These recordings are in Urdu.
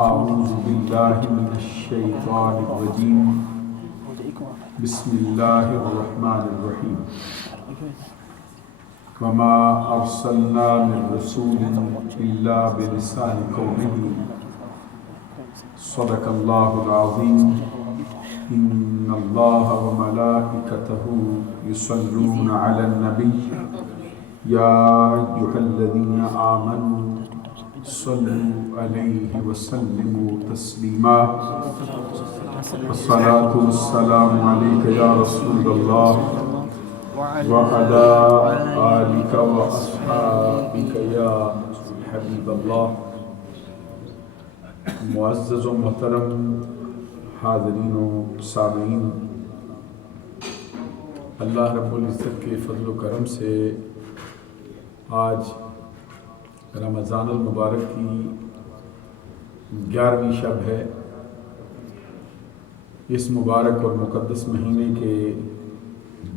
أعوذ بالله من الشيطان الرجيم. بسم الله الرحمن الرحيم. وما أرسلنا من رسول إلا بلسان قومه صدق الله العظيم. إن الله وملائكته يصلون على النبي يا أيها الذين آمنوا صلوا عليه وسلموا تسليما. الصلاة والسلام عليك يا رسول الله وعلى آلك وأصحابك يا حبيب الله. معزز و محترم حاضرین و سامعین، اللہ رب العزت کے فضل و کرم سے آج رمضان المبارک کی 11ویں شب ہے. اس مبارک اور مقدس مہینے کے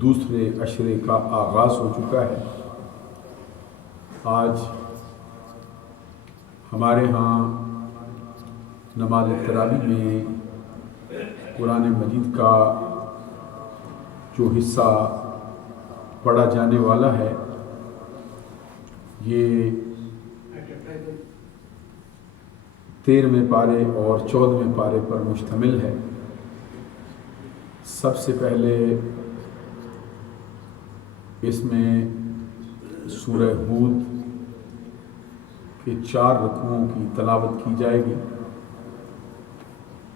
دوسرے عشرے کا آغاز ہو چکا ہے. آج ہمارے ہاں نماز تراویح میں قرآن مجید کا جو حصہ پڑھا جانے والا ہے یہ 13ویں پارے اور 14ویں پارے پر مشتمل ہے. سب سے پہلے اس میں سورہ ہود کے 4 رکوعوں کی تلاوت کی جائے گی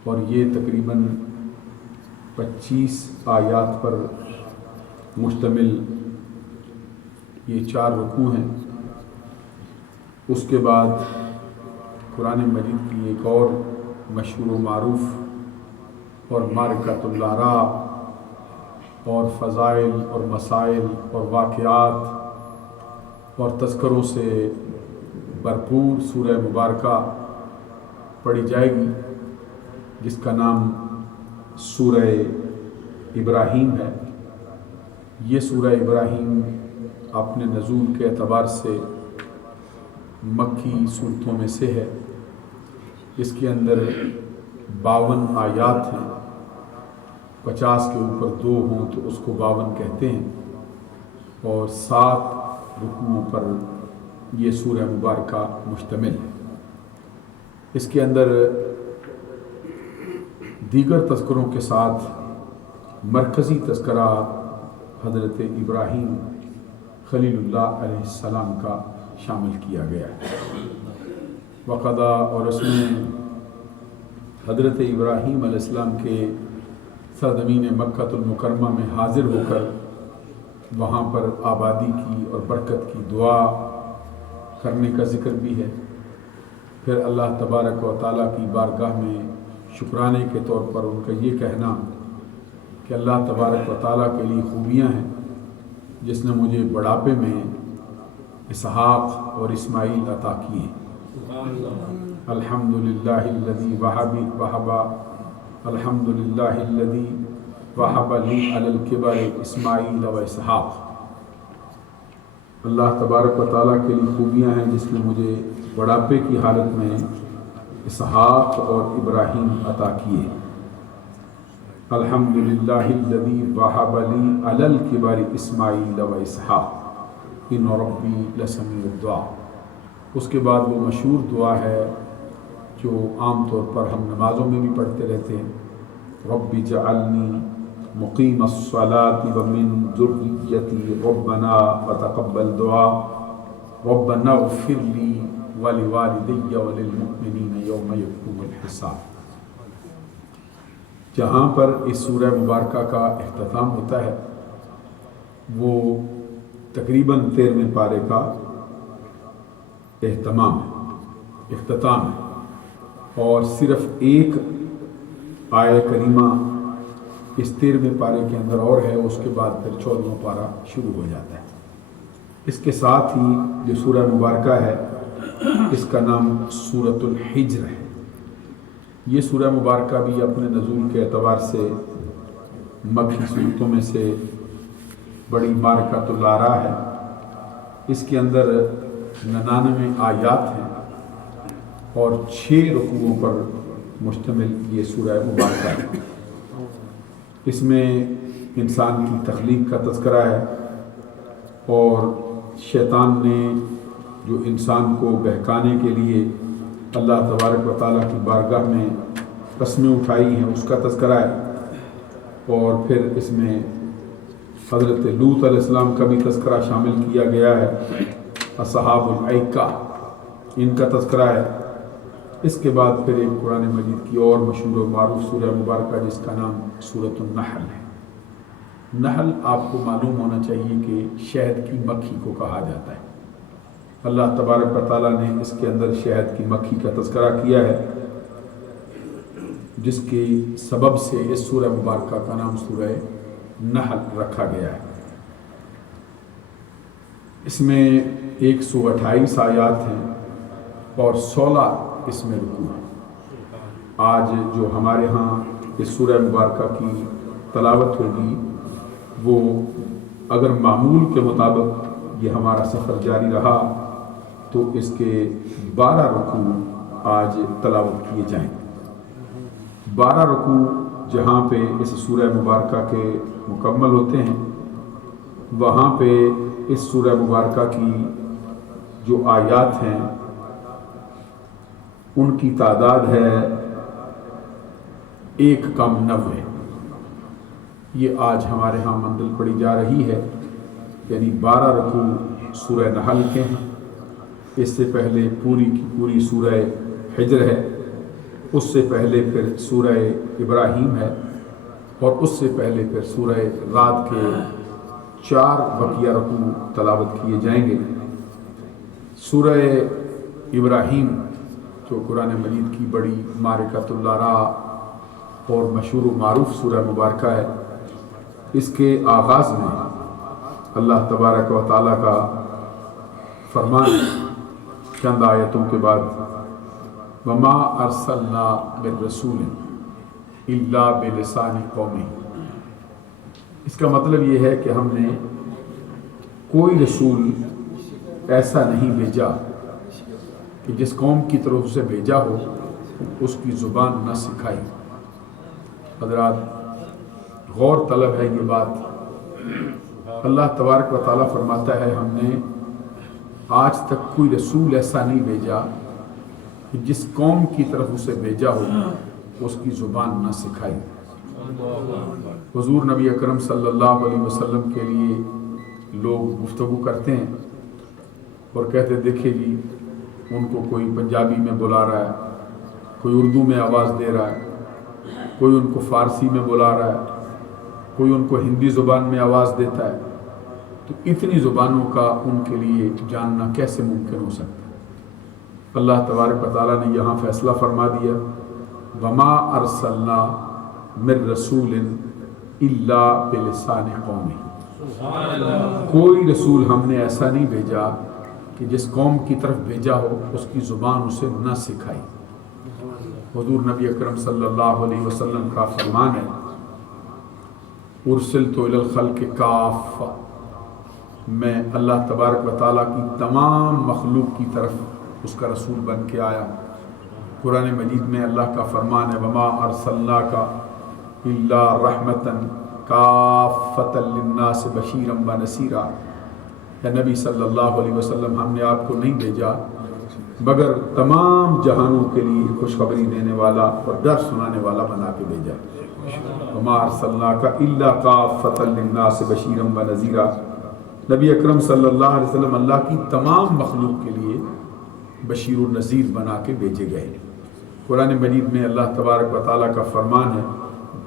اور یہ تقریباً 25 آیات پر مشتمل یہ 4 رکوع ہیں. اس کے بعد قرآن مجید کی ایک اور مشہور و معروف اور معرکۃ الآراء اور فضائل اور مسائل اور واقعات اور تذکروں سے بھرپور سورہ مبارکہ پڑھی جائے گی جس کا نام سورہ ابراہیم ہے. یہ سورہ ابراہیم اپنے نزول کے اعتبار سے مکی صورتوں میں سے ہے. اس کے اندر 52 آیات ہیں. 50 کے اوپر 2 ہوں تو اس کو 52 کہتے ہیں اور 7 رکوعوں پر یہ سورہ مبارکہ مشتمل ہے. اس کے اندر دیگر تذکروں کے ساتھ مرکزی تذکرہ حضرت ابراہیم خلیل اللہ علیہ السلام کا شامل کیا گیا ہے. وقضا اور اس میں حضرت ابراہیم علیہ السلام کے سرزمین مکۃ المکرمہ میں حاضر ہو کر وہاں پر آبادی کی اور برکت کی دعا کرنے کا ذکر بھی ہے. پھر اللہ تبارک و تعالیٰ کی بارگاہ میں شکرانے کے طور پر ان کا یہ کہنا کہ اللہ تبارک و تعالیٰ کے لیے خوبیاں ہیں جس نے مجھے بڑھاپے میں اسحاق اور اسماعیل عطا کیے. الحمدللہ الذی وہب الحمدللہ الذی وہب لی علی الکبر اسماعیل و اسحاق. اللہ تبارک و تعالیٰ کے لیے خوبیاں ہیں جس نے مجھے بڑھاپے کی حالت میں اسحاق اور ابراہیم عطا کیے. الحمدللہ الذی وہب لی علی الکبر اسماعیل و اسحاق ان ربی لسمیع الدعا. اس کے بعد وہ مشہور دعا ہے جو عام طور پر ہم نمازوں میں بھی پڑھتے رہتے ہیں. رب اجعلنی مقیم الصلاۃ ومن ذریتی ربنا وتقبل دعا ربنا اغفر لی ولوالدی وللمؤمنین یوم یقوم الحساب. جہاں پر اس سورہ مبارکہ کا اختتام ہوتا ہے وہ تقریباً 13ویں پارے کا اختتام ہے اور صرف ایک آیہ کریمہ اس 13ویں پارے کے اندر اور ہے. اس کے بعد پھر 14واں پارہ شروع ہو جاتا ہے. اس کے ساتھ ہی جو سورہ مبارکہ ہے اس کا نام سورۃ الحجر ہے. یہ سورہ مبارکہ بھی اپنے نزول کے اعتبار سے مکی صورتوں میں سے بڑی معرکۃ الآراء ہے. اس کے اندر 99 آیات ہیں اور 6 رکوعوں پر مشتمل یہ سورہ مبارکہ ہے۔ اس میں انسان کی تخلیق کا تذکرہ ہے اور شیطان نے جو انسان کو بہکانے کے لیے اللہ تبارک و تعالیٰ کی بارگاہ میں قسمیں اٹھائی ہیں اس کا تذکرہ ہے، اور پھر اس میں حضرت لوط علیہ السلام کا بھی تذکرہ شامل کیا گیا ہے، اصحاب الایکہ ان کا تذکرہ ہے۔ اس کے بعد پھر ایک قرآن مجید کی اور مشہور و معروف سورہ مبارکہ جس کا نام سورۃ النحل ہے۔ نحل آپ کو معلوم ہونا چاہیے کہ شہد کی مکھی کو کہا جاتا ہے۔ اللہ تبارک و تعالیٰ نے اس کے اندر شہد کی مکھی کا تذکرہ کیا ہے، جس کے سبب سے اس سورہ مبارکہ کا نام سورہ نحل رکھا گیا ہے۔ اس میں 128 آیات ہیں اور 16 اس میں رکوع ہیں۔ آج جو ہمارے ہاں اس سورہ مبارکہ کی تلاوت ہوگی وہ اگر معمول کے مطابق یہ ہمارا سفر جاری رہا تو اس کے 12 رکوع آج تلاوت کیے جائیں۔ 12 رکوع جہاں پہ اس سورہ مبارکہ کے مکمل ہوتے ہیں، وہاں پہ اس سورہ مبارکہ کی جو آیات ہیں ان کی تعداد ہے 1 کم 90۔ یہ آج ہمارے ہاں منزل پڑی جا رہی ہے، یعنی 12 رکوع سورہ نحل کے ہیں۔ اس سے پہلے پوری کی پوری سورہ حجر ہے، اس سے پہلے پھر سورہ ابراہیم ہے، اور اس سے پہلے پھر سورہ رات کے 4 بقیہ رکوع تلاوت کیے جائیں گے۔ سورہ ابراہیم جو قرآن مجید کی بڑی معرکۃ الآراء اور مشہور و معروف سورہ مبارکہ ہے، اس کے آغاز میں اللہ تبارک و تعالیٰ کا فرمان چند آیتوں کے بعد وما ارسلنا من رسول الا بلسان قومہ، اس کا مطلب یہ ہے کہ ہم نے کوئی رسول ایسا نہیں بھیجا کہ جس قوم کی طرف اسے بھیجا ہو اس کی زبان نہ سکھائی۔ حضرات غور طلب ہے یہ بات، اللہ تبارک و تعالیٰ فرماتا ہے ہم نے آج تک کوئی رسول ایسا نہیں بھیجا کہ جس قوم کی طرف اسے بھیجا ہو اس کی زبان نہ سکھائی۔ حضور نبی اکرم صلی اللہ علیہ وسلم کے لیے لوگ گفتگو کرتے ہیں اور کہتے دیکھیں جی ان کو کوئی پنجابی میں بلا رہا ہے، کوئی اردو میں آواز دے رہا ہے، کوئی ان کو فارسی میں بلا رہا ہے، کوئی ان کو ہندی زبان میں آواز دیتا ہے، تو اتنی زبانوں کا ان کے لیے جاننا کیسے ممکن ہو سکتا ہے؟ اللہ تبارک و تعالیٰ نے یہاں فیصلہ فرما دیا وما ارسلنا من رسول الا بلسان قومہ، کوئی رسول ہم نے ایسا نہیں بھیجا کہ جس قوم کی طرف بھیجا ہو اس کی زبان اسے نہ سکھائی۔ حضور نبی اکرم صلی اللہ علیہ وسلم کا فرمان ہے ارسلت الی الخلق کافہ، میں اللہ تبارک و تعالیٰ کی تمام مخلوق کی طرف اس کا رسول بن کے آیا۔ قرآن مجید میں اللہ کا فرمان ہے وما ارسلناک الا رحمتا کافۃ للناس بشیرا ونذیرا، اے نبی صلی اللہ علیہ وسلم ہم نے آپ کو نہیں بھیجا مگر تمام جہانوں کے لیے خوشخبری دینے والا اور ڈر سنانے والا بنا کے بھیجا۔ وما ارسلناک الا کافۃ للناس بشیرا ونذیرا، نبی اکرم صلی اللہ علیہ وسلم اللہ کی تمام مخلوق کے لیے بشیر و نذیر بنا کے بھیجے گئے۔ قرآن مجید میں اللہ تبارک و تعالیٰ کا فرمان ہے،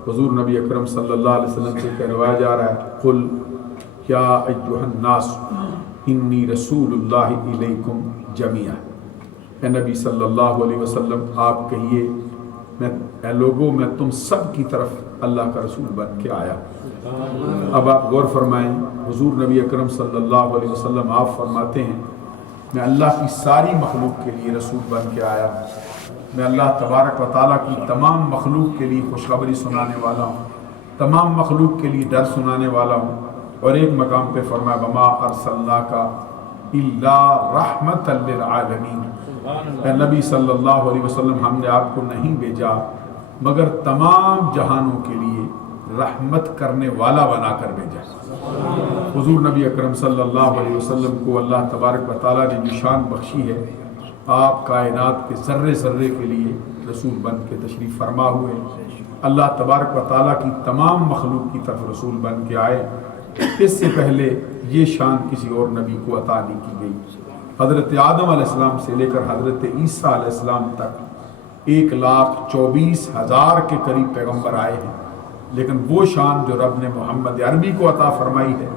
حضور نبی اکرم صلی اللہ علیہ وسلم سے کہلوایا جا رہا ہے قل یا ایھا الناس انی رسول اللہ الیکم جمیعا، اے نبی صلی اللہ علیہ وسلم آپ کہیے اے لوگوں میں تم سب کی طرف اللہ کا رسول بن کے آیا۔ اب آپ غور فرمائیں، حضور نبی اکرم صلی اللہ علیہ وسلم آپ فرماتے ہیں میں اللہ کی ساری مخلوق کے لیے رسول بن کے آیا ہوں، میں اللہ تبارک و تعالیٰ کی تمام مخلوق کے لیے خوشخبری سنانے والا ہوں، تمام مخلوق کے لیے ڈر سنانے والا ہوں، اور ایک مقام پہ فرمایا وما ارسلناک الا رحمتا للعالمین، اے نبی صلی اللہ علیہ وسلم، ہم نے آپ کو نہیں بھیجا مگر تمام جہانوں کے لیے رحمت کرنے والا بنا کر بھیجا۔ حضور نبی اکرم صلی اللہ علیہ وسلم کو اللہ تبارک و تعالیٰ نے جو شان بخشی ہے، آپ کائنات کے ذرے ذرے کے لیے رسول بن کے تشریف فرما ہوئے، اللہ تبارک و تعالیٰ کی تمام مخلوق کی طرف رسول بن کے آئے۔ اس سے پہلے یہ شان کسی اور نبی کو عطا نہیں کی گئی۔ حضرت آدم علیہ السلام سے لے کر حضرت عیسیٰ علیہ السلام تک 1,24,000 کے قریب پیغمبر آئے ہیں، لیکن وہ شان جو رب نے محمد عربی کو عطا فرمائی ہے،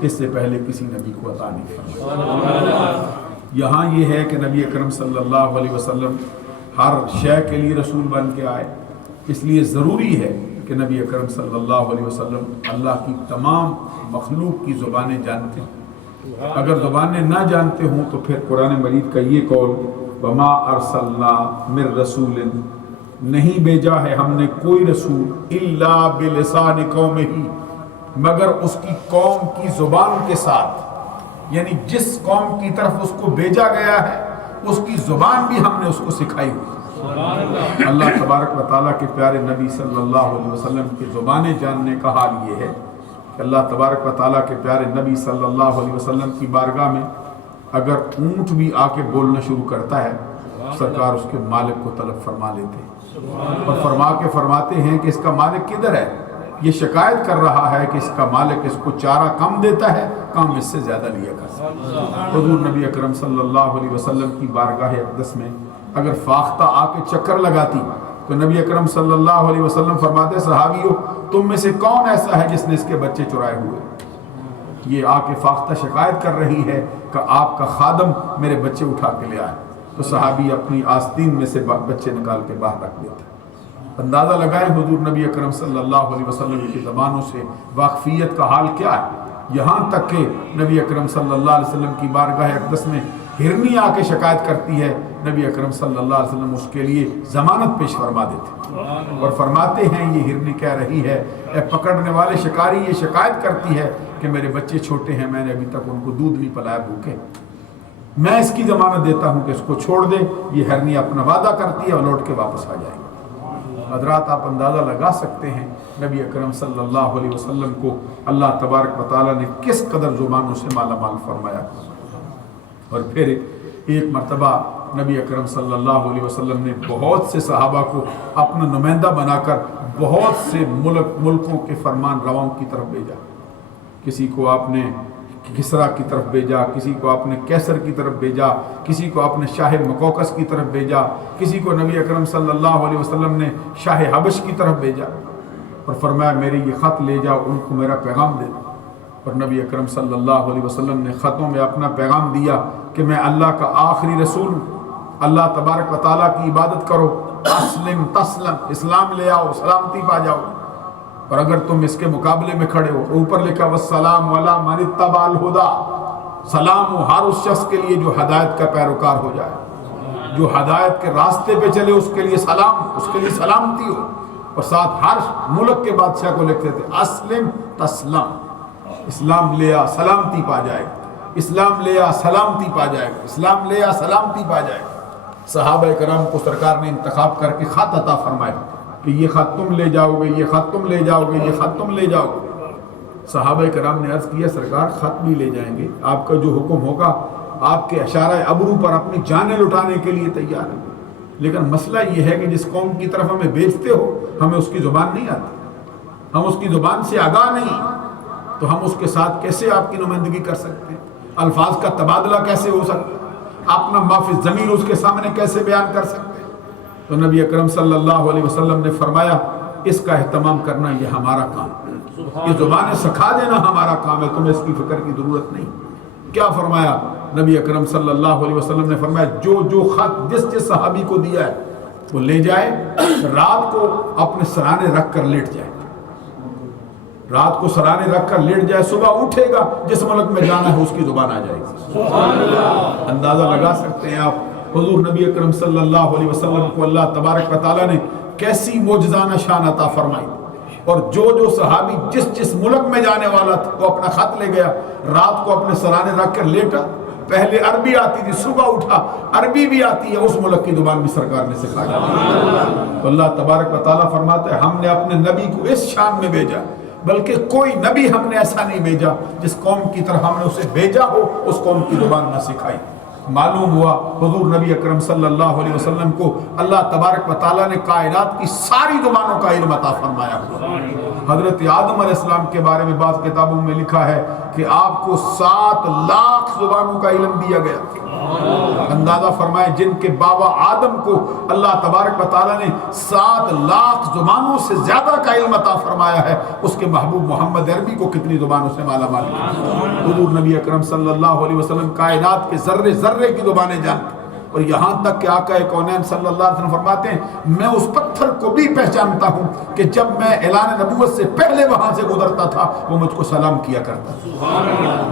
اس سے پہلے کسی نبی کو عطا نہیں فرمائی۔ یہاں یہ ہے کہ نبی اکرم صلی اللہ علیہ وسلم ہر شے کے لیے رسول بن کے آئے، اس لیے ضروری ہے کہ نبی اکرم صلی اللہ علیہ وسلم اللہ کی تمام مخلوق کی زبانیں جانتے ہیں۔ اگر زبانیں نہ جانتے ہوں تو پھر قرآن مجید کا یہ قول وما ارسلنا من رسول، نہیں بھیجا ہے ہم نے کوئی رسول الا بلسان قومہ، مگر اس کی قوم کی زبان کے ساتھ، یعنی جس قوم کی طرف اس کو بھیجا گیا ہے اس کی زبان بھی ہم نے اس کو سکھائی ہوئی۔ اللہ تبارک و تعالیٰ کے پیارے نبی صلی اللہ علیہ وسلم کی زبانیں جاننے کا حال یہ ہے کہ اللہ تبارک و تعالیٰ کے پیارے نبی صلی اللہ علیہ وسلم کی بارگاہ میں اگر اونٹ بھی آ کے بولنا شروع کرتا ہے، سرکار اس کے مالک کو طلب فرما لیتے ہیں اور فرما کے فرماتے ہیں کہ اس کا مالک کدھر ہے؟ یہ شکایت کر رہا ہے کہ اس کا مالک اس کو چارہ کم دیتا ہے، کام اس سے زیادہ لیا کرتا ہے۔ حضور نبی اکرم صلی اللہ علیہ وسلم کی بارگاہ اقدس میں اگر فاختہ آ کے چکر لگاتی تو نبی اکرم صلی اللہ علیہ وسلم فرماتے صحابیوں تم میں سے کون ایسا ہے جس نے اس کے بچے چرائے ہوئے؟ یہ آ کے فاختہ شکایت کر رہی ہے کہ آپ کا خادم میرے بچے اٹھا کے لے آئے، تو صحابی اپنی آستین میں سے بچے نکال کے باہر رکھ دیتے۔ اندازہ لگائیں حضور نبی اکرم صلی اللہ علیہ وسلم کی زبانوں سے واقفیت کا حال کیا ہے، یہاں تک کہ نبی اکرم صلی اللہ علیہ وسلم کی بارگاہ اقدس میں ہرنی آ کے شکایت کرتی ہے، نبی اکرم صلی اللہ علیہ وسلم اس کے لیے ضمانت پیش فرما دیتے اور فرماتے ہیں یہ ہرنی کہہ رہی ہے اے پکڑنے والے شکاری، یہ شکایت کرتی ہے کہ میرے بچے چھوٹے ہیں، میں نے ابھی تک ان کو دودھ نہیں پلایا بھوکے، میں اس کی ضمانت دیتا ہوں کہ اس کو چھوڑ دے۔ یہ ہرنی اپنا وعدہ کرتی ہے اور لوٹ کے واپس آ جائے گی۔ حضرات آپ اندازہ لگا سکتے ہیں نبی اکرم صلی اللہ علیہ وسلم کو اللہ تبارک و تعالیٰ نے کس قدر زبانوں سے مالا مال فرمایا۔ اور پھر ایک مرتبہ نبی اکرم صلی اللہ علیہ وسلم نے بہت سے صحابہ کو اپنا نمائندہ بنا کر بہت سے ملکوں کے فرمان رواؤں کی طرف بھیجا۔ کسی کو آپ نے کسرا کی طرف بھیجا، کسی کو آپ نے کیسر کی طرف بھیجا، کسی کو آپ نے شاہ مقوقس کی طرف بھیجا، کسی کو نبی اکرم صلی اللہ علیہ وسلم نے شاہ حبش کی طرف بھیجا اور فرمایا میرے یہ خط لے جاؤ، ان کو میرا پیغام دے دو۔ اور نبی اکرم صلی اللہ علیہ وسلم نے خطوں میں اپنا پیغام دیا کہ میں اللہ کا آخری رسول ہوں، اللہ تبارک و تعالیٰ کی عبادت کرو، اسلم تسلم، اسلام لے آؤ سلامتی پا جاؤ، اور اگر تم اس کے مقابلے میں کھڑے ہو، اوپر لکھا والسلام علی من اتبع الہدی، سلام ہو ہر اس شخص کے لیے جو ہدایت کا پیروکار ہو جائے، جو ہدایت کے راستے پہ چلے اس کے لیے سلام، اس کے لیے سلامتی ہو۔ اور ساتھ ہر ملک کے بادشاہ کو لکھتے تھے اسلم تسلم، اسلام لیا سلامتی پا جائے گا، اسلام لیا سلامتی پا جائے گا، اسلام لیا سلامتی پا جائے گا۔ صحابہ کرام کو سرکار نے انتخاب کر کے خط عطا فرمائے کہ یہ خط تم لے جاؤ گے، یہ خط تم لے جاؤ گے، یہ خط تم لے جاؤ گے۔ صحابہ کرام نے عرض کیا سرکار خط بھی لے جائیں گے، آپ کا جو حکم ہوگا آپ کے اشارہ ابرو پر اپنی جانیں لٹانے کے لیے تیار ہیں، لیکن مسئلہ یہ ہے کہ جس قوم کی طرف ہمیں بھیجتے ہو ہمیں اس کی زبان نہیں آتی، ہم اس کی زبان سے آگاہ نہیں، تو ہم اس کے ساتھ کیسے آپ کی نمائندگی کر سکتے ہیں، الفاظ کا تبادلہ کیسے ہو سکتا ہے، اپنا معافی ضمیر اس کے سامنے کیسے بیان کر سکتے ہیں۔ تو نبی اکرم صلی اللہ علیہ وسلم نے فرمایا اس کا اہتمام کرنا یہ ہمارا کام ہے، یہ زبانیں سکھا دینا ہمارا کام ہے، تمہیں اس کی فکر کی ضرورت نہیں۔ کیا فرمایا نبی اکرم صلی اللہ علیہ وسلم نے فرمایا جو خط جس صحابی کو دیا ہے وہ لے جائے، رات کو اپنے سرانے رکھ کر لیٹ جائے، رات کو سرانے رکھ کر لیٹ جائے، صبح اٹھے گا جس ملک میں جانا ہے اس کی زبان آ جائے گی۔ اندازہ لگا سکتے ہیں آپ حضور نبی اکرم صلی اللہ علیہ وسلم کو اللہ تبارک و تعالیٰ نے کیسی معجزانہ شان عطا فرمائی، اور جو صحابی جس ملک میں جانے والا تھا وہ اپنا خط لے گیا، رات کو اپنے سرانے رکھ کر لیٹا، پہلے عربی آتی تھی، صبح اٹھا عربی بھی آتی ہے، اس ملک کی زبان بھی سرکار نے سکھایا۔ تو اللہ تبارک و تعالیٰ فرماتا ہے ہم نے اپنے نبی کو اس شان میں بھیجا، بلکہ کوئی نبی ہم نے ایسا نہیں بھیجا جس قوم کی طرف ہم نے اسے بھیجا ہو اس قوم کی زبان نہ سکھائی۔ معلوم ہوا حضور نبی اکرم صلی اللہ علیہ وسلم کو اللہ تبارک و تعالیٰ نے کائنات کی ساری زبانوں کا علم عطا فرمایا ہوا۔ حضرت آدم علیہ السلام کے بارے میں بعض کتابوں میں لکھا ہے کہ آپ کو 7 لاکھ زبانوں کا علم دیا گیا۔ اندازہ فرمائے جن کے بابا آدم کو اللہ تبارک و تعالیٰ نے 7 لاکھ زبانوں سے زیادہ کا علم عطا فرمایا ہے، اس کے محبوب محمد عربی کو کتنی زبانوں سے مالا مال کیا۔ حضور نبی اکرم صلی اللہ علیہ وسلم کائنات کے ذرے ذرے کی زبانیں جانتے، اور یہاں تک کہ آقا کونین صلی اللہ علیہ وسلم فرماتے ہیں میں اس پتھر کو بھی پہچانتا ہوں کہ جب میں اعلان نبوت سے پہلے وہاں سے گزرتا تھا وہ مجھ کو سلام کیا کرتا تھا۔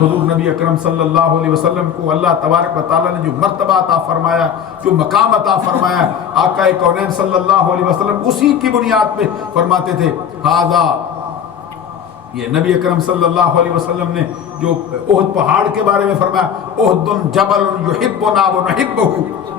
حضور نبی اکرم صلی اللہ علیہ وسلم کو اللہ تبارک و تعالیٰ نے جو مرتبہ عطا فرمایا، جو مقام عطا فرمایا، آقا کونین صلی اللہ علیہ وسلم اسی کی بنیاد پہ فرماتے تھے ہذا، یہ نبی اکرم صلی اللہ علیہ وسلم نے جو احد پہاڑ کے بارے میں فرمایا احد جبل یحبنا ونحبہ،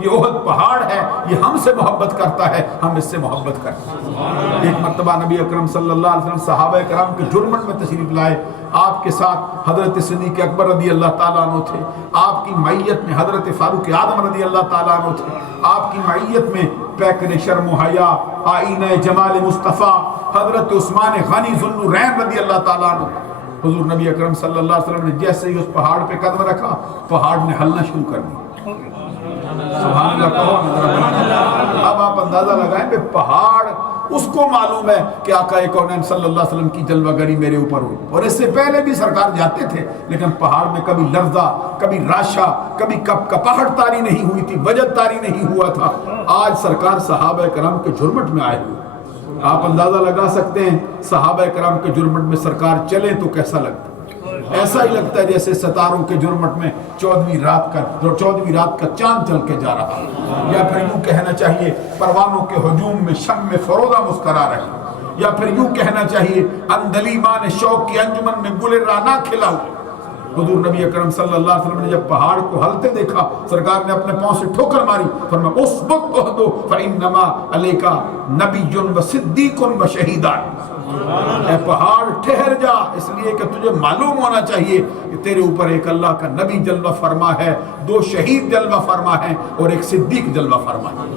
یہ احد پہاڑ ہے، یہ ہم سے محبت کرتا ہے، ہم اس سے محبت کرتے ہیں۔ ایک مرتبہ نبی اکرم صلی اللہ علیہ وسلم صحابہ کرام کے جرمن میں تشریف لائے، آپ کے ساتھ حضرت صدیق اکبر رضی اللہ تعالیٰ عنہ تھے، آپ کی معیت میں حضرت فاروق اعظم رضی اللہ تعالیٰ عنہ تھے، آپ کی معیت میں پیکر شرم و حیا، آئینہ جمال مصطفیٰ حضرت عثمان غنی ذو النورین رضی اللہ تعالیٰ عنہ۔ حضور نبی اکرم صلی اللہ علیہ وسلم نے جیسے ہی اس پہاڑ پہ قدم رکھا پہاڑ نے ہلنا شروع کر دیا۔ سبحان اللہ کہو۔ اب آپ اندازہ لگائیں کہ پہاڑ اس کو معلوم ہے کہ آقا کونین صلی اللہ علیہ وسلم کی جلوہ گری میرے اوپر ہوئی، اور اس سے پہلے بھی سرکار جاتے تھے لیکن پہاڑ میں کبھی لرزہ، کبھی راشا، کبھی کپاہٹ تاری نہیں ہوئی تھی، وجد تاری نہیں ہوا تھا۔ آج سرکار صحابہ کرام کے جرمٹ میں آئے ہوئے، آپ اندازہ لگا سکتے ہیں صحابہ کرام کے جرمٹ میں سرکار چلے تو کیسا لگتا ہے؟ ایسا ہی لگتا ہے جیسے ستاروں کے جرمٹ میں 14ویں رات کا چاند چل کے جا رہا ہے، یا پھر یوں کہنا چاہیے پروانوں کے ہجوم میں شم فروزہ مسکرا رہے، یا پھر یوں کہنا چاہیے اندلی مان شوق کی انجمن میں گل رانا کھلاؤ۔ حضور نبی اکرم صلی اللہ علیہ وسلم نے جب پہاڑ کو ہلتے دیکھا سرکار نے اپنے پاؤں سے ٹھوکر ماری، فرمایا اسبق احد فانما علیک نبی و صدیق و شہیدان، اے پہاڑ ٹھہر جا، اس لیے کہ تجھے معلوم ہونا چاہیے کہ تیرے اوپر ایک اللہ کا نبی جلوہ فرما ہے، 2 شہید جلوہ فرما ہیں اور ایک صدیق جلوہ فرما ہے۔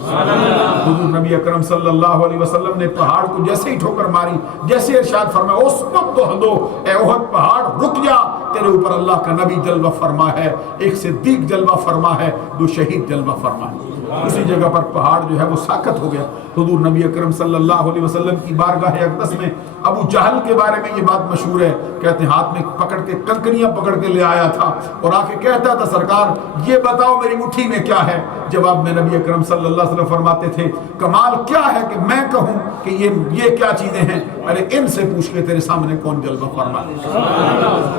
حضور نبی اکرم صلی اللہ علیہ وسلم نے پہاڑ کو جیسے ہی ٹھوکر ماری، جیسے ارشاد فرمایا اسبق احد، اے احد پہاڑ رک جا، تیرے اوپر اللہ کا نبی جلوہ فرما ہے، ایک صدیق جلوہ فرما ہے، 2 شہید جلوہ فرما ہے۔ اسی جگہ پر پہاڑ جو ہے وہ ساکت ہو گیا۔ حضور نبی اکرم صلی اللہ علیہ وسلم کی بارگاہ اقدس میں ابو جہل کے بارے میں یہ بات مشہور ہے، کہتے ہیں ہاتھ میں پکڑ کے کنکریاں پکڑ کے لے آیا تھا اور آ کے کہتا تھا سرکار یہ بتاؤ میری مٹھی میں کیا ہے؟ جواب میں نبی اکرم صلی اللہ علیہ وسلم فرماتے تھے کمال کیا ہے کہ میں کہوں کہ یہ کیا چیزیں ہیں، ارے ان سے پوچھ کے تیرے سامنے کون جلوہ فرما۔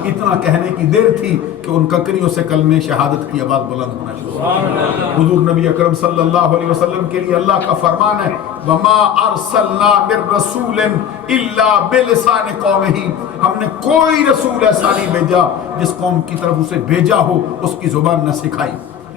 اتنا کہنے کی دیر تھی کہ ان کنکریوں سے کلمہ شہادت کی آواز بلند ہونا شروع ہو۔ حضور نبی اکرم صلی اللہ علیہ وسلم کے لیے اللہ کا فرمان ہے وَمَا أَرْسَلْنَا مِن رَسُولٍ إِلَّا بِلِسَانِ قَوْمِهِ، ہم نے کوئی رسول ایسا نہیں بھیجا جس قوم کی طرف اسے بھیجا ہو اس کی زبان نہ سکھائی۔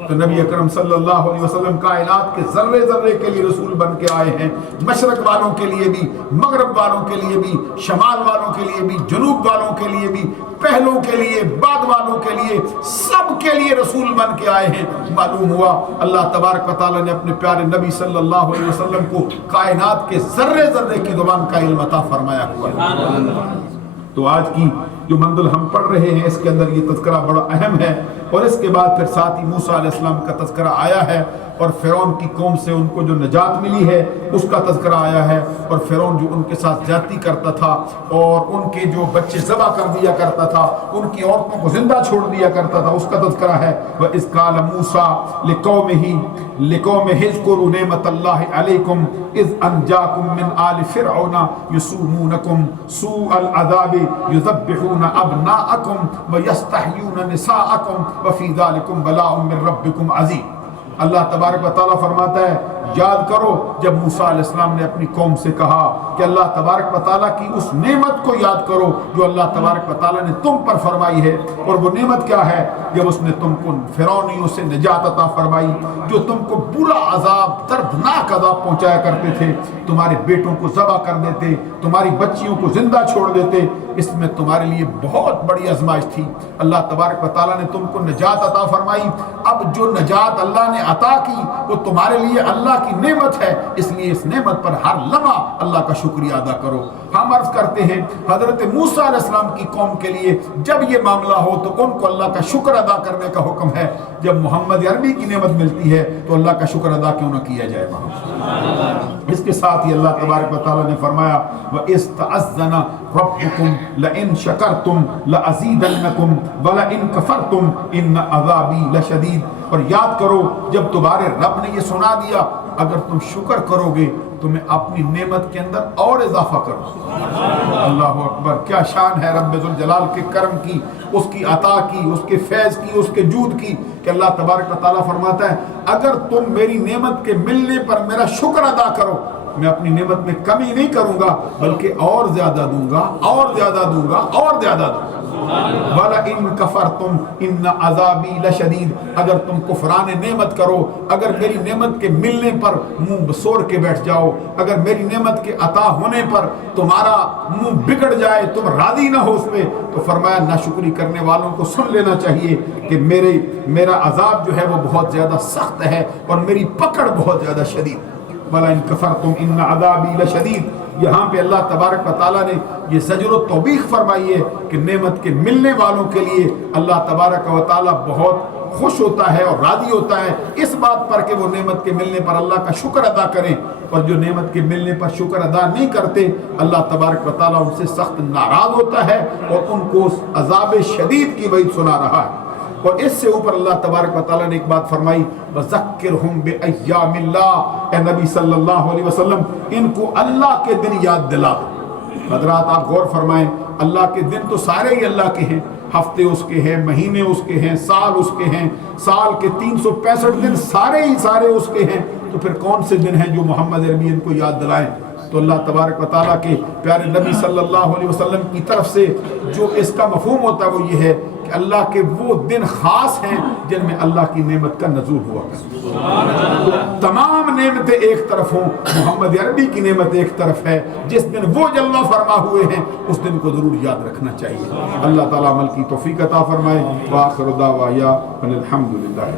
تو نبی اکرم صلی اللہ علیہ وسلم کائنات کے ذرے ذرے کے لیے رسول بن کے آئے ہیں، مشرق والوں کے لیے بھی، مغرب والوں کے لیے بھی، شمال والوں کے لیے بھی، جنوب والوں کے لیے بھی، پہلوں کے لیے، بعد والوں کے لیے، سب کے لیے رسول بن کے آئے ہیں۔ معلوم ہوا اللہ تبارک و تعالیٰ نے اپنے پیارے نبی صلی اللہ علیہ وسلم کو کائنات کے ذرے ذرے کی زبان کا علم عطا فرمایا ہوا ہے۔ تو آج کی جو منزل ہم پڑھ رہے ہیں اس کے اندر یہ تذکرہ بڑا اہم ہے، اور اس کے بعد پھر ساتھ ہی موسیٰ علیہ السلام کا تذکرہ آیا ہے، اور فرعون کی قوم سے ان کو جو نجات ملی ہے اس کا تذکرہ آیا ہے، اور فرعون جو ان کے ساتھ زیادتی کرتا تھا اور ان کے جو بچے ذبح کر دیا کرتا تھا، ان کی عورتوں کو زندہ چھوڑ دیا کرتا تھا، اس کا تذکرہ ہے۔ وَإِذْ قَالَ مُوسَىٰ لِقَوْمِهِ اذْكُرُوا نِعْمَةَ اللَّهِ عَلَيْكُمْ إِذْ أَنْجَاكُم مِّنْ آلِ فِرْعَوْنَ يُسُومُونَكُمْ سُوءَ الْعَذَابِ يُذَبِّحُونَ أَبْنَاءَكُمْ وَيَسْتَحْيُونَ نِسَاءَكُمْ وَفِي ذَلِكُمْ بَلَاءٌ مِّن رَّبِّكُمْ عَظِيمٌ۔ اللہ تبارک و تعالیٰ فرماتا ہے یاد کرو جب موسیٰ علیہ السلام نے اپنی قوم سے کہا کہ اللہ تبارک و تعالیٰ کی اس نعمت کو یاد کرو جو اللہ تبارک و تعالیٰ نے تم پر فرمائی ہے. اور وہ نعمت کیا ہے؟ جب اس نے تم کو فرعونیوں سے نجات عطا فرمائی جو تم کو برا عذاب دردناک عذاب پہنچایا کرتے تھے، تمہارے بیٹوں کو ذبح کر دیتے، تمہاری بچیوں کو زندہ چھوڑ دیتے. اس میں تمہارے لیے بہت بڑی آزمائش تھی. اللہ تبارک و تعالیٰ نے تم کو نجات عطا فرمائی. اب جو نجات اللہ نے عطا کی وہ تمہارے لیے اللہ کی نعمت ہے، اس لیے اس نعمت پر ہر لمحہ اللہ کا شکریہ ادا کرو. ہم عرض کرتے ہیں حضرت موسیٰ علیہ السلام کی قوم کے لیے جب یہ معاملہ ہو تو ان کو اللہ کا شکر ادا کرنے کا حکم ہے. جب محمد عربی کی نعمت ملتی ہے تو اللہ کا شکر ادا کیوں نہ کیا جائے وہاں. اس کے ساتھ ہی اللہ تبارک و تعالیٰ نے فرمایا وَإِذْ تَعَذَّنَ رَبُّكُمْ لَئِن شَكَرْتُمْ لَأَزِيدَنَّكُمْ وَلَئِن كَفَرْتُمْ إِنَّ عَذَابِي لَشَدِيدٌ. اور یاد کرو جب تمہارے رب نے یہ سنا دیا اگر تم شکر کرو گے تو میں اپنی نعمت کے اندر اور اضافہ کروں. اللہ اکبر، کیا شان ہے رب ذوالجلال کے کرم کی، اس کی عطا کی، اس کے فیض کی، اس کے جود کی کہ اللہ تبارک و تعالیٰ فرماتا ہے اگر تم میری نعمت کے ملنے پر میرا شکر ادا کرو میں اپنی نعمت میں کمی نہیں کروں گا بلکہ اور زیادہ دوں گا، اور زیادہ دوں گا، اور زیادہ دوں گا. وَلَئِن كَفَرْتُمْ إِنَّ عَذَابِي لَشَدِيدٌ. اگر تم کفران نعمت کرو، اگر میری نعمت کے ملنے پر منہ بسور کے بیٹھ جاؤ، اگر میری نعمت کے عطا ہونے پر تمہارا منہ بگڑ جائے، تم راضی نہ ہو اس پہ، تو فرمایا ناشکری کرنے والوں کو سن لینا چاہیے کہ میرا عذاب جو ہے وہ بہت زیادہ سخت ہے اور میری پکڑ بہت زیادہ شدید. وَلَئِن كَفَرْتُمْ إِنَّ عَذَابِي لَشَدِيدٌ. یہاں پہ اللہ تبارک و تعالیٰ نے یہ زجر و توبیخ فرمائی ہے کہ نعمت کے ملنے والوں کے لیے اللہ تبارک و تعالیٰ بہت خوش ہوتا ہے اور راضی ہوتا ہے اس بات پر کہ وہ نعمت کے ملنے پر اللہ کا شکر ادا کریں. اور جو نعمت کے ملنے پر شکر ادا نہیں کرتے اللہ تبارک و تعالیٰ ان سے سخت ناراض ہوتا ہے اور ان کو عذاب شدید کی وعید سنا رہا ہے. اور اس سے اوپر اللہ تبارک و تعالیٰ نے ایک بات فرمائی وَذَكِّرْهُمْ بِأَيَّامِ اللَّهِ. اے نبی صلی اللہ علیہ وسلم ان کو اللہ کے دن یاد دلا دو. حضرات آپ غور فرمائیں اللہ کے دن تو سارے ہی اللہ کے ہیں، ہفتے اس کے ہیں، مہینے اس کے ہیں، سال اس کے ہیں، سال کے 365 دن سارے ہی سارے اس کے ہیں. تو پھر کون سے دن ہیں جو محمد عربی ان کو یاد دلائیں؟ تو اللہ تبارک و تعالیٰ کے پیارے نبی صلی اللہ علیہ وسلم کی طرف سے جو اس کا مفہوم ہوتا ہے وہ یہ ہے کہ اللہ کے وہ دن خاص ہیں جن میں اللہ کی نعمت کا نزول ہوا کرے. تمام نعمتیں ایک طرف ہوں، محمد عربی کی نعمت ایک طرف ہے. جس دن وہ جلوہ فرما ہوئے ہیں اس دن کو ضرور یاد رکھنا چاہیے. اللہ تعالیٰ عمل کی توفیق عطا فرمائے. وآخر دعوانا ان الحمد للہ.